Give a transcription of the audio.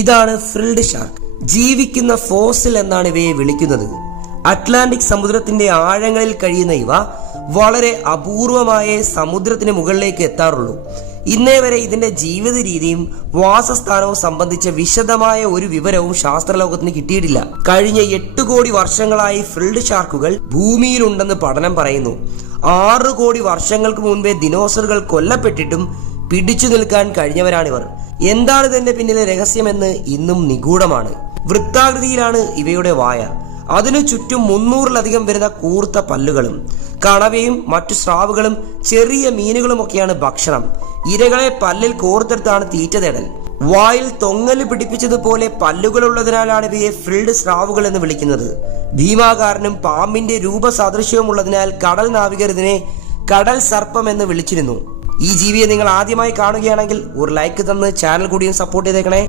ഇതാണ് frilled shark. ജീവിക്കുന്ന fossil എന്നാണ് ഇവയെ വിളിക്കുന്നത്. അറ്റ്ലാന്റിക് സമുദ്രത്തിന്റെ ആഴങ്ങളിൽ കഴിയുന്ന ഇവ വളരെ അപൂർവമായേ സമുദ്രത്തിന് മുകളിലേക്ക് എത്താറുള്ളൂ. ഇന്നേ വരെ ഇതിന്റെ ജീവിത രീതിയും വാസസ്ഥാനവും സംബന്ധിച്ച വിശദമായ ഒരു വിവരവും ശാസ്ത്രലോകത്തിന് കിട്ടിയിട്ടില്ല. കഴിഞ്ഞ 8 കോടി വർഷങ്ങളായി ഫ്രിൽഡ് ഷാർക്കുകൾ ഭൂമിയിലുണ്ടെന്ന് പഠനം പറയുന്നു. 6 കോടി വർഷങ്ങൾക്ക് മുൻപേ ദിനോസറുകൾ കൊല്ലപ്പെട്ടിട്ടും പിടിച്ചു നിൽക്കാൻ കഴിഞ്ഞവരാണിവർ. എന്താണ് ഇതിന്റെ പിന്നിലെ രഹസ്യമെന്ന് ഇന്നും നിഗൂഢമാണ്. വൃത്താകൃതിയിലാണ് ഇവയുടെ വായ. അതിനു ചുറ്റും 300-ലധികം വരുന്ന കൂർത്ത പല്ലുകളും. കണവയും മറ്റു സ്രാവുകളും ചെറിയ മീനുകളുമൊക്കെയാണ് ഭക്ഷണം. ഇരകളെ പല്ലിൽ കോർത്തെടുത്താണ് തീറ്റ തേടൽ. വായിൽ തൊങ്ങല് പിടിപ്പിച്ചതുപോലെ പല്ലുകളുള്ളതിനാലാണ് ഇവയെ ഫ്രിൽഡ് സ്രാവുകൾ എന്ന് വിളിക്കുന്നത്. ഭീമാകാരനും പാമ്പിന്റെ രൂപസാദൃശ്യവും ഉള്ളതിനാൽ കടൽ നാവികർ ഇതിനെ കടൽ സർപ്പം എന്ന് വിളിച്ചിരുന്നു. ഈ ജീവിയെ നിങ്ങൾ ആദ്യമായി കാണുകയാണെങ്കിൽ ഒരു ലൈക്ക് തന്ന് ചാനൽ കൂടിയും സപ്പോർട്ട് ചെയ്തേക്കണേ.